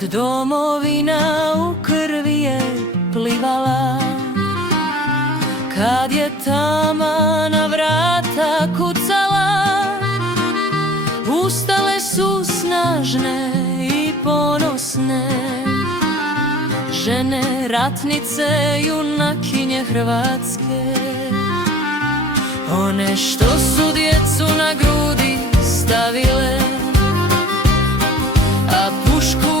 kad domovina u krvi je plivala, kad je tama na vrata kucala, ustale su snažne i ponosne žene, ratnice, junakinje Hrvatske. One što su djecu na grudi stavile, a pušku